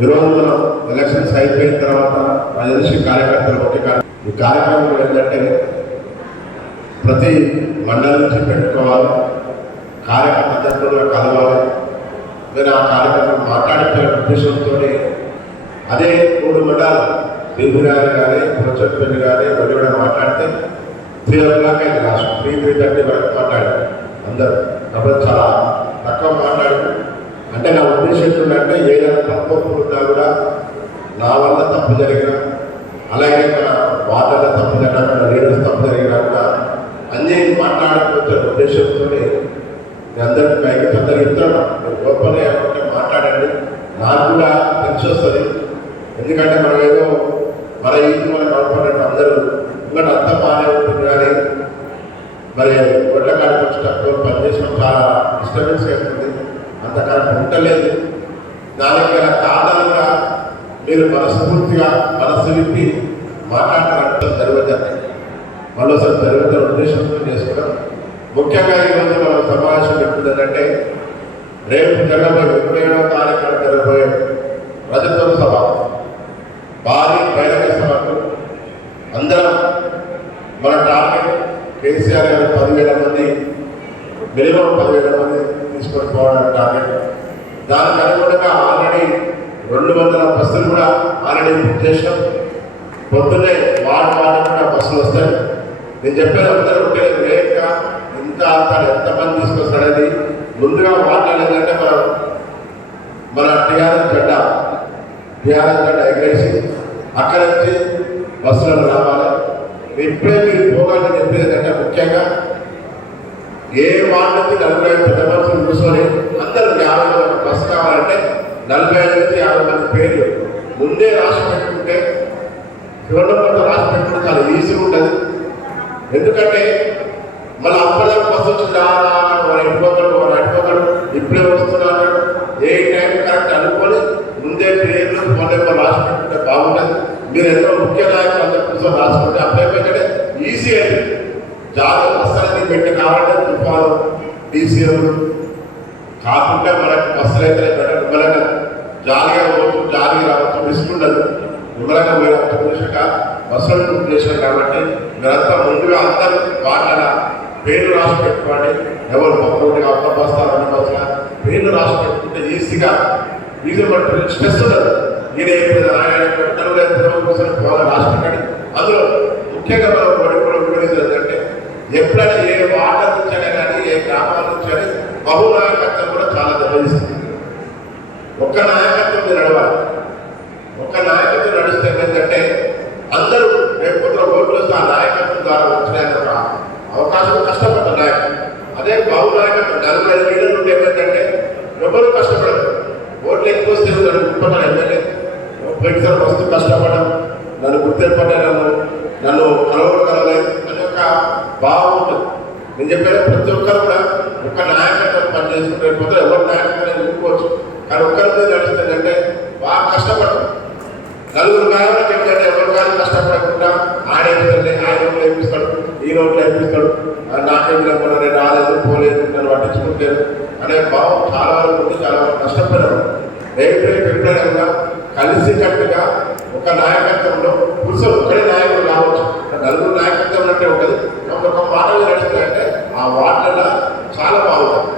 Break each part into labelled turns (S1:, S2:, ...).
S1: ఈరోజు మనం
S2: ఎలక్షన్స్ అయిపోయిన తర్వాత రాజదర్శి కార్యకర్తలు ఒకటి కాదు ఈ కార్యక్రమం ఏంటంటే ప్రతి మండలం నుంచి పెట్టుకోవాలి. కార్యకర్తలు కలవాలి. నేను ఆ కార్యక్రమం మాట్లాడే ఉద్దేశంతో అదే మూడు మండలాలు బిందు కానీ ప్రొజెక్ట్ కానీ వెళ్ళి మాట్లాడితే త్రీ ఓ క్లాక్ అయింది. లాస్ట్ త్రీ త్రీ థర్టీ వరకు మాట్లాడారు అందరూ. కాబట్టి చాలా అంటే నా ఉద్దేశం ఏంటంటే ఏదైనా తప్పు ఉన్నా కూడా నా వల్ల తప్పు జరిగిన అలాగే మన వార్డులో తప్పు జరిగినా మన లీడర్స్ తప్పు జరిగినా కూడా అన్నీ మాట్లాడకపోతే ఉద్దేశంతో నేను అందరికీ పైకి అందరికి ఇస్తాను మీరు గొప్పనే అనుకుంటే మాట్లాడండి. నాకు కూడా తెలిసి వస్తుంది. ఎందుకంటే మనం ఏదో మన ఇంటి మన కనపడినట్టు అందరూ ఇంకా అంతా బాగానే ఉంటుంది కానీ మరి గొడ్ల కాడికి వచ్చేటప్పుడు పనిచేసిన చాలా డిస్టర్బెన్స్ అవుతుంది ఉండలేదు దానికి గల కారణంగా మీరు మనస్ఫూర్తిగా మనస్సు విప్పి మాట్లాడటం జరుగుతుంది. మరోసారి జరుగుతున్న ఉద్దేశంతో చేసుకున్నాం ముఖ్యంగా ఈరోజు మన సమావేశం పెట్టుకుందంటే రేపు జరగబోయే ఇరవై ఏడవ తారీఖున జరగబోయే రజతోత్సవ సభ. భారీ బహిరంగ సభకు అందరం మన టార్గెట్ కేసీఆర్ గారు పదివేల మంది మినిమం పదివేల మంది తీసుకొని పోవడానికి టార్గెట్. దానికి అనుగుణంగా ఆల్రెడీ రెండు వందల బస్సులు కూడా ఆల్రెడీ బుక్ చేసాం పొద్దున్నే వార్డు వార్డు కూడా బస్సులు వస్తాయి. నేను చెప్పేది అందరూ ఉంటే లేక ఇంత అంత ఎంతమంది తీసుకొస్తాడని ముందుగా మాట్లాడేదంటే మనం మన టీఆర్ఎస్ గడ్డ టీఆర్ఎస్ జెండా ఎగరేసి అక్కడ నుంచి బస్సులను రావాలి. ఇప్పుడే మీరు పోవాలని చెప్పేదంటే ముఖ్యంగా ఏ వార్డుకి నలభై ఐదు పెద్ద మనుషులు కూర్చొని అందరూ యాభై బస్ కావాలంటే నలభై ఐదు నుంచి యాభై మంది పేర్లు. ముందే రాసి పెట్టుకుంటే ఫోన్ నెంబర్తో రాసి పెట్టుకుంటే చాలా ఈజీగా ఉంటుంది. ఎందుకంటే మళ్ళీ అప్పటిదాకా బస్సు వచ్చింది రా రా, వాడు ఎట్టుకోగలడు వాడు ఎట్టుకోగలడు ఇప్పుడే వస్తున్నాడు ఏ టైం కరెక్ట్ అనుకొని ముందే పేర్లు ఫోన్ నెంబర్ రాసి పెట్టుకుంటే బాగుంటుంది. మీరు ఎంతో ముఖ్య నాయకులు అందరి కోసం రాసుకుంటే అప్లై పెట్టంటే ఈజీ అయింది జాగ్రత్త అనేది పెట్టి కావాలంటే తుఫాను డీసీఎం కాకుండా మనకు బస్సులు అయితే పెట్టడం విమలంగా జాలిగా పోవచ్చు జాలిగా రావచ్చు రిస్క్ ఉండదు విమలంగా మీరు చేశాక బస్సులు బుక్ చేశారు కాబట్టి మీరంతా ముందుగా అందరూ వాళ్ళ పేర్లు రాసి పెట్టుకోండి. ఎవరు ఒక్కొక్కటి ఒక్క బస్తా రెండు బస్సుల పేర్లు రాసి పెట్టుకుంటే ఈజీగా ఈజీ పట్టు స్ట్రెస్ ఉండదు నేను ఎప్పుడు నలుగురు ఐదు కోసం పోవాలి రాసి పెట్టండి. అందులో ముఖ్యంగా మనం పడిపోవడం ఏంటంటే ఎప్పుడైనా ఏ వార్డు నుంచైనా కానీ ఏ గ్రామాల నుంచి అని బహునాయకత్వం కూడా చాలా దెబ్బతీస్తుంది. ఒక్క నాయకత్వం నడవాలి. ఒక్క నాయకత్వం నడిస్తే ఏంటంటే అందరూ రేపు పొద్దున ఓట్లు వస్తే ఆ నాయకత్వం ద్వారా వచ్చిన ఒక అవకాశం కష్టపడ్డ నాయకుడు అదే నలభై ఐదు లీడర్లు ఉంటే ఏమైందంటే ఎవరు కష్టపడరు. ఓట్లు ఎక్కువ వస్తే నన్ను గుర్తుపడ్డాను ఎమ్మెల్యే. పోయినసారి వస్తూ కష్టపడడం. నన్ను గుర్తుపడ్డా నన్ను నన్ను కలవలేదు అని ఒక భావం ఉంటుంది. నేను చెప్పాను ప్రతి ఒక్కరు కూడా ఒక నాయకత్వం పనిచేసుకుంటే పొద్దున ఎవరు నాయకత్వం ఎన్నుకోవచ్చు కానీ ఒక్కరితో నడుస్తుందంటే బాగా కష్టపడతాం. నలుగురు కావాలంటే ఏంటంటే ఎవరు కాదు కష్టపడకుండా ఆయన ఆయన రోడ్లు వేపిస్తాడు ఈ రోడ్లు వేపిస్తాడు నాకేం లేకుండా పోలేదు నన్ను పట్టించుకుంటారు అనే భావం చాలా వరకు ఉంది చాలా వరకు కష్టపడ్డారు రేపు రేపు ఎప్పుడైనా కలిసి కట్టుగా ఒక నాయకత్వంలో పురుషులు ఒక్కడే నాయకుడు కావచ్చు. నలుగురు నాయకత్వం అంటే ఉంటుంది కాబట్టి ఒక మాట మీద నడుస్తుందంటే ఆ వాటిలో చాలా బాగుంటుంది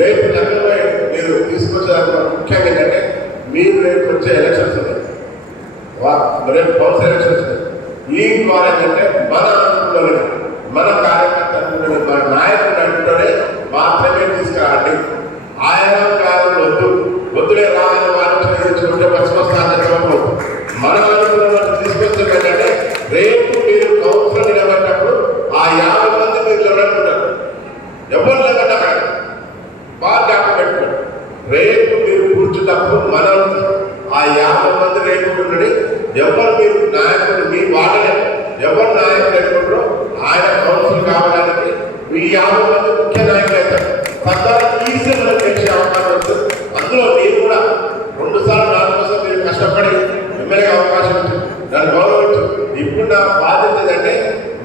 S2: రేపు జనంలో మీరు తీసుకొచ్చేదానికి ముఖ్యంగా ఏంటంటే మీరు రేపు వచ్చే ఎలక్షన్స్ ఉన్నాయి. రేపు కౌన్సిల్ ఎలక్షన్స్ ఉన్నాయి. ఈ ద్వారా ఏంటంటే మన నన్ను గౌరవించు ఇప్పుడు నా బాధ్యత ఏంటంటే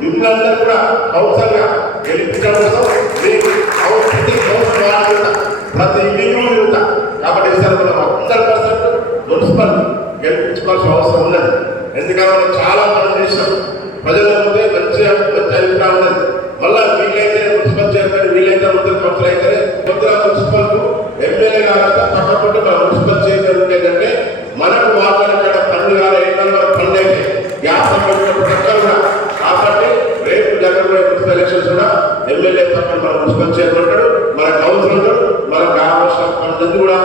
S2: మిమ్మల్ని కూడా కౌన్సల్గా గెలిపించడం కోసం మీకు ప్రతి కౌన్సిల్ వాడుతుంటా ప్రతి ఇల్లు తిరుగుతా. కాబట్టి ఈసారి మనం హండ్రెడ్ పర్సెంట్ మున్సిపల్ గెలిపించుకోవాల్సిన అవసరం ఉన్నది. ఎందుకంటే చాలా పనులు చేసినాం ప్రజల ముందే మంచి మంచి అభిప్రాయం ఉన్నది. మళ్ళీ వీళ్ళైతే మున్సిపల్ చైర్మన్ వీళ్ళైతే ముద్ర కౌన్సిల్ అయితే ముద్ర మున్సిపల్ ఎమ్మెల్యే కాకుండా పక్కకుండా మన మున్సిపల్ చైర్మన్ ఉండేదంటే మనకు మాట్లాడే పనులు కావాలి ఏమన్నా పనులు అయితే గ్యాస్ సంబంధించిన ప్రక్కన కూడా కాబట్టి రేపు జగన్మోహన్ మున్సిపల్ ఎలక్షన్స్ కూడా ఎమ్మెల్యే పక్కన మన మున్సిపల్ చైర్మన్ ఉంటాడు మన కౌన్సిల్ ఉంటాడు మన కావాల్సిన పనులన్నీ కూడా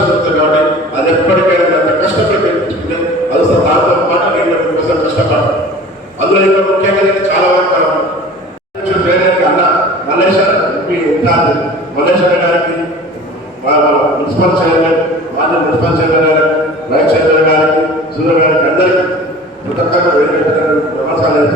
S2: చేసుకునే కాబట్టి అది ఎప్పటికైనా అంత కష్టపడి అది దాంతో పాటు నేను కోసం కష్టపడతాను అందులో ఇంకా ముఖ్యంగా నేను చాలా వరకు చేయడానికి అన్న మలేషియా ఎంపీ ఇన్ఛార్జ్ మలేషియా గారికి వాళ్ళ మున్సిపల్ చైర్మన్ మాజీ మున్సిపల్ చైర్మన్ గారికి వైస్ చైర్మన్ గారికి సూర్య గారికి అందరికీ కృతజ్ఞతలు నమస్కారం.